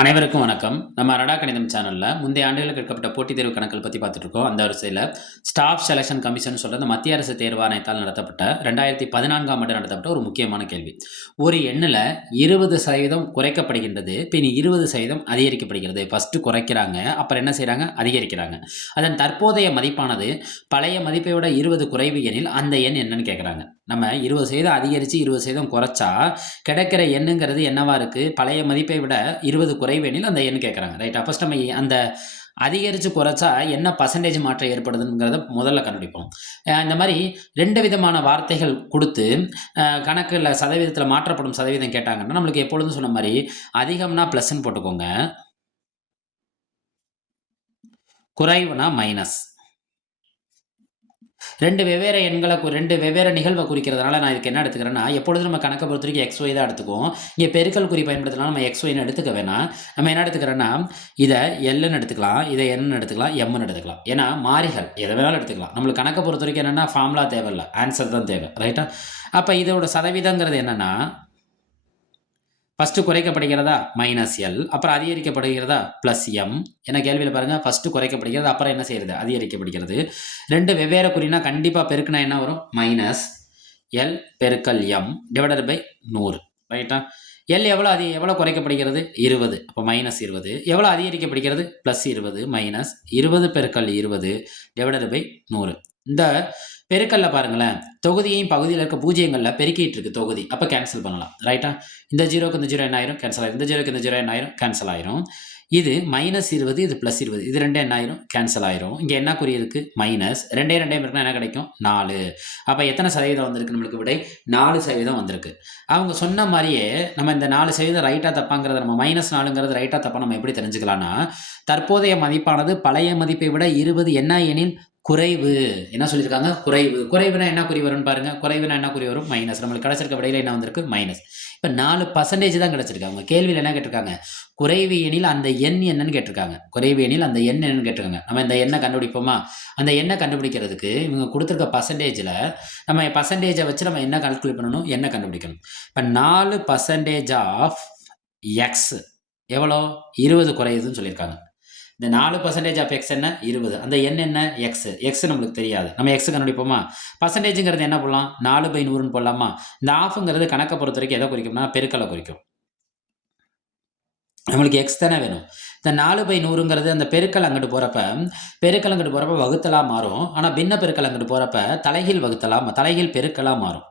அனைவருக்கும் வணக்கம். நம்ம அரடா கணிதம் சேனலில் முந்தைய ஆண்டுகளில் கேட்கப்பட்ட போட்டித் தேர்வு கணக்கில் பற்றி பார்த்துட்ருக்கோம். அந்த வரிசையில் ஸ்டாஃப் செலெக்ஷன் கமிஷன் சொல்கிற அந்த மத்திய அரசு தேர்வாணையத்தால் நடத்தப்பட்ட ரெண்டாயிரத்தி பதினான்காம் ஆண்டு நடத்தப்பட்ட ஒரு முக்கியமான கேள்வி. ஒரு எண்ணில் இருபது சதவீதம் குறைக்கப்படுகின்றது பின் இருபது சதவீதம் அதிகரிக்கப்படுகிறது. ஃபஸ்ட்டு குறைக்கிறாங்க அப்புறம் என்ன செய்கிறாங்க அதிகரிக்கிறாங்க. அதன் தற்போதைய மதிப்பானது பழைய மதிப்பை விட இருபது குறைவு எனில் அந்த எண் என்னன்னு கேட்குறாங்க. நம்ம இருபது சதவீதம் அதிகரித்து இருபது சதவீதம் குறைச்சா கிடைக்கிற எண்ணுங்கிறது என்னவாக இருக்குது பழைய மதிப்பை விட இருபது குறைவேனில் அந்த எண் கேட்குறாங்க ரைட் ஃபஸ்ட் நம்ம அந்த அதிகரித்து குறைச்சா என்ன பர்சன்டேஜ் மாற்றம் ஏற்படுதுங்கிறத முதல்ல கண்டுபிடிப்போம். இந்த மாதிரி ரெண்டு விதமான வார்த்தைகள் கொடுத்து கணக்கில் சதவீதத்தில் மாற்றப்படும் சதவீதம் கேட்டாங்கன்னா நம்மளுக்கு எப்பொழுதும் சொன்ன மாதிரி அதிகம்னா ப்ளஸ்ன்னு போட்டுக்கோங்க. குறைவுனா மைனஸ் ரெண்டு வெவ்வேறு எண்களை ரெண்டு வெவ்வேறு நிகழ்வை குறிக்கிறதுனால நான் இதுக்கு என்ன எடுத்துக்கிறேன்னா எப்பொழுதும் நம்ம கணக்கை பொறுத்த வரைக்கும் எக்ஸ் ஒய் தான் எடுத்துக்குவோம். இங்கே பெருக்கல் குறி பயன்படுத்தினாலும் நம்ம எக்ஸ் ஒய்னு எடுத்துக்க வேணாம். நம்ம என்ன எடுத்துக்கிறோன்னா இதை எல்லுன்னு எடுத்துக்கலாம் இதை என்னன்னு எடுத்துக்கலாம் எம்னு எடுத்துக்கலாம். ஏன்னா மாறிகள் எதை வேணாலும் எடுத்துக்கலாம். நம்மளுக்கு கணக்கை பொறுத்த வரைக்கும் என்னென்னா ஃபார்முலா தேவையில்லை ஆன்சர் தான் தேவை ரைட்டா அப்போ இதோட சதவீதங்கிறது என்னென்னா ஃபஸ்ட்டு குறைக்கப்படுகிறதா? மைனஸ் எல் அப்புறம் அதிகரிக்கப்படுகிறதா? ப்ளஸ் எம் என கேள்வியில் பாருங்கள் ஃபஸ்ட்டு குறைக்கப்படுகிறது அப்புறம் என்ன செய்கிறது அதிகரிக்கப்படுகிறது. ரெண்டு வெவ்வேறு குறினா கண்டிப்பாக பெருக்குனா என்ன வரும்? மைனஸ் எல் பெருக்கல் எம் டிவைடட் பை நூறு. ரைட்டா எல் எவ்வளோ அதி எவ்வளோ குறைக்கப்படுகிறது? இருபது. அப்போ மைனஸ் இருபது. எவ்வளோ அதிகரிக்கப்படுகிறது? ப்ளஸ் இருபது. மைனஸ் இருபது பெருக்கல் இருபது டிவைடட் பை நூறு. இந்த பெருக்கல்ல பாருங்களேன். தொகுதியையும் பகுதியில் இருக்க பூஜ்ஜியங்களில் பெருக்கிட்டு இருக்கு தொகுதி. அப்போ கேன்சல் பண்ணலாம். ரைட்டா இந்த ஜீரோக்கு இந்த ஜீரோ என்ன ஆயிரும்? கேன்சல் ஆயிரும். இந்த ஜீரோக்கு இந்த ஜீரோ என்ன ஆயிரும்? கேன்சல் ஆயிரும். இது மைனஸ் இருபது இது ப்ளஸ் இருபது. இது ரெண்டே என்ன ஆயிரும்? கேன்சல் ஆயிரும். இங்கே என்ன குறி இருக்கு? மைனஸ் ரெண்டே ரெண்டே இருக்குன்னா என்ன கிடைக்கும்? நாலு. அப்போ எத்தனை சதவீதம் வந்திருக்கு நம்மளுக்கு விடை? நாலு சதவீதம் வந்திருக்கு. அவங்க சொன்ன மாதிரியே நம்ம இந்த நாலு சதவீதம் ரைட்டாக தப்பாங்கிறத நம்ம மைனஸ் நாலுங்கிறது ரைட்டாக தப்பா நம்ம எப்படி தெரிஞ்சுக்கலாம்னா தற்போதைய மதிப்பானது பழைய மதிப்பை விட இருபது என்ன எனில் குறைவு. என்ன சொல்லியிருக்காங்க? குறைவு. குறைவுனா என்ன குறி வரும்னு பாருங்க. குறைவுனா என்ன குறி வரும்? மைனஸ் நம்மளுக்கு கிடைச்சிருக்க விடையில என்ன வந்திருக்கு? மைனஸ் இப்போ நாலு பர்சன்டேஜ் தான் கிடைச்சிருக்கு அவங்க கேள்வியில் என்ன கேட்டிருக்காங்க? குறைவு எண்ணில் அந்த எண் என்னன்னு கேட்டிருக்காங்க. குறைவு எண்ணில் அந்த எண் என்னன்னு கேட்டிருக்காங்க. நம்ம இந்த எண்ணை கண்டுபிடிப்போமா? அந்த எண்ணை கண்டுபிடிக்கிறதுக்கு இவங்க கொடுத்துருக்க பர்சன்டேஜில் நம்ம பர்சன்டேஜை வச்சு நம்ம என்ன கால்குலேட் பண்ணணும்? என்ன கண்டுபிடிக்கணும்? இப்போ நாலு பர்சன்டேஜ் ஆஃப் எக்ஸ் எவ்வளோ? இருபது குறையுதுன்னு சொல்லியிருக்காங்க. இந்த நாலு பர்சன்டேஜ் ஆஃப் எக்ஸ் என்ன? இருபது. அந்த எண் என்ன? எக்ஸ் எக்ஸ் நம்மளுக்கு தெரியாது. நம்ம எக்ஸ் கண்டுபிடிப்போமா? பர்சன்டேஜுங்கிறது என்ன பண்ணலாம் நாலு பை நூறுன்னு போடலாமா? இந்த ஆஃப்ங்கிறது கணக்கை பொறுத்த வரைக்கும் எதை குறிக்கும்னா பெருக்கலை குறிக்கும். நம்மளுக்கு எக்ஸ் தானே வேணும். இந்த நாலு பை நூறுங்கிறது அந்த பெருக்கல் அங்கிட்டு போகிறப்ப பெருக்கல் அங்கிட்டு போகிறப்ப வகுத்தலாக மாறும். ஆனால் பின்ன பெருக்கல் அங்கிட்டு போகிறப்ப தலைகீழ் வகுத்தலாக தலைகீழ் பெருக்கலாக மாறும்.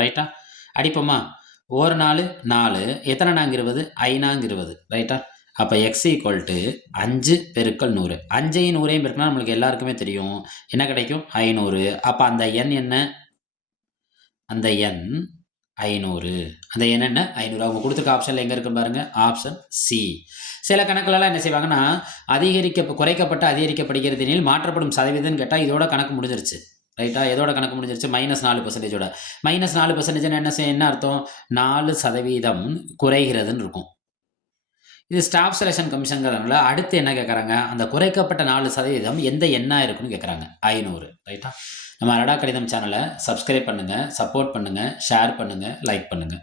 ரைட்டா அடிப்போமா? ஒரு நாலு நாலு. எத்தனை நாங்க இருபது? ஐநாங்க இருபது. ரைட்டா அப்போ எக்ஸ் ஈக்குவல் டு அஞ்சு பெருக்கல் நூறு. அஞ்சையும் நூறையும் பெருக்கினா நம்மளுக்கு எல்லாருக்குமே தெரியும். என்ன கிடைக்கும்? ஐநூறு. அப்போ அந்த எண் என்ன? அந்த எண் ஐநூறு. அந்த எண் என்ன? ஐநூறு. அவங்க கொடுத்துருக்க ஆப்ஷனில் எங்கே இருக்குன்னு பாருங்க? ஆப்ஷன் சி சில கணக்குலலாம் என்ன செய்வாங்கன்னா அதிகரிக்க குறைக்கப்பட்ட அதிகரிக்கப்படுகிறது எனில் மாற்றப்படும் சதவீதம்னு கேட்டால் இதோட கணக்கு முடிஞ்சிருச்சு. ரைட்டா எதோட கணக்கு முடிஞ்சிருச்சு. மைனஸ் நாலு பர்சன்டேஜோட மைனஸ் நாலு பர்சன்டேஜ் என்ன என்ன அர்த்தம்? நாலு சதவீதம் குறைகிறதுன்னு இருக்கும். இது ஸ்டாஃப் செலெக்ஷன் கமிஷன்ங்கிறதுனால அடுத்து என்ன கேட்குறாங்க அந்த குறைக்கப்பட்ட நாலு சதவீதம் எந்த எண்ணாக இருக்குன்னு கேட்குறாங்க ஐநூறு ரைட்டா நம்ம அரடா கடிதம் சேனலை சப்ஸ்கிரைப் பண்ணுங்கள் சப்போர்ட் பண்ணுங்கள் ஷேர் பண்ணுங்கள் லைக் பண்ணுங்கள்